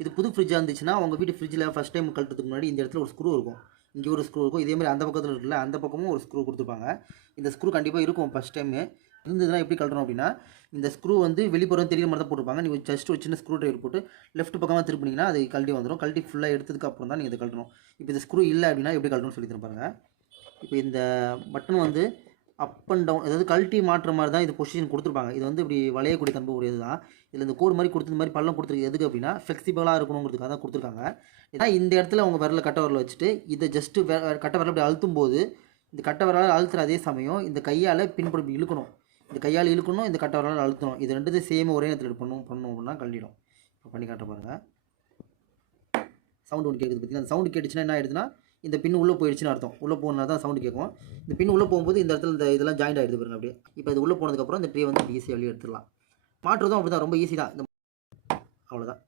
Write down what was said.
இது புது ஃப்ரிட்ஜாக இருந்துச்சுன்னா உங்கள் வீட்டு ஃப்ரிட்ஜில் ஃபஸ்ட் டைம் கழட்டுறதுக்கு முன்னாடி இந்த இடத்துல ஒரு ஸ்க்ரூ இருக்கும், இங்கே ஒரு ஸ்க்ரூ இருக்கும், இதேமாதிரி அந்த பக்கத்தில் இருக்குல்ல அந்த பக்கமும் ஒரு ஸ்க்ரூ கொடுத்துருப்பாங்க. இந்த ஸ்க்ரூ கண்டிப்பாக இருக்கும் ஃபஸ்ட் டைமு. இருந்ததுன்னா எப்படி கழட்டணும் அப்படின்னா, இந்த ஸ்க்ரூ வந்து வெளிப்புறம் தெரியுற மாதிரி தான் போட்டிருப்பாங்க. நீங்கள் ஜஸ்ட் ஒரு சின்ன ஸ்க்ரூ ட்ரைவர் போட்டு லெஃப்ட் பக்கமாக திருப்பினீங்கன்னா அது கழட்டி வந்துடும். கழட்டி ஃபுல்லாக எடுத்ததுக்கு அப்புறம் தான் நீங்கள் இதை கழட்டணும். இப்போ இந்த ஸ்க்ரூ இல்லை அப்படின்னா எப்படி கழட்டணும்னு சொல்லி தரப்பாருங்க. இப்போ இந்த பட்டன் வந்து அப் அண்ட் டவுன், அதாவது கழட்டி மாட்டுற மாதிரி தான் இது பொசிஷன் கொடுத்துருப்பாங்க. இது வந்து இப்படி வளையக்கூடிய தன்மை உடையது தான். இதில் இந்த கோடு மாதிரி கொடுத்தது மாதிரி பள்ளம் கொடுத்துருக்கு எதுக்கு அப்படின்னா ஃப்ளெக்சிபிளாக இருக்கணுங்கிறதுக்காக தான் கொடுத்துருக்காங்க. ஏன்னா இந்த இடத்துல அவங்க விரல கட்டை விரல வச்சுட்டு இதை ஜஸ்ட்டு கட்டை விரல அப்படி அழுத்தும் போது இந்த கட்டை விரலால் அழுத்துற அதே சமயம் இந்த கையால் பின்புறம் இழுக்கணும், இந்த கையால் இழுக்கணும், இந்த கட்டை விரலால் அழுத்தணும். இது ரெண்டு சேம் ஒரே நேரத்தில் பண்ணணும் அப்படின்னா கழட்டிடும். இப்போ பண்ணி காட்ட பாருங்கள். சவுண்டு ஒன்று கேட்குது பார்த்தீங்கன்னா, அந்த சவுண்டு கேட்டுச்சுன்னா என்ன ஆயிடுதுன்னா இந்த பின் உள்ளே போயிடுச்சுன்னு அர்த்தம். உள்ளே போனா தான் சவுண்டு கேட்கும். இந்த பின் உள்ளே போகும்போது இந்த இடத்துல இந்த இதெல்லாம் ஜாயிண்ட் ஆகிடுது பாருங்க அப்படியே. இப்போ இது உள்ளே போனதுக்கப்புறம் இந்த ட்ரே வந்து ஈஸியாக வெளியே எடுத்துடலாம். மாற்றுறதும் அப்படி தான், ரொம்ப ஈஸி தான். இந்த அவ்வளோதான்.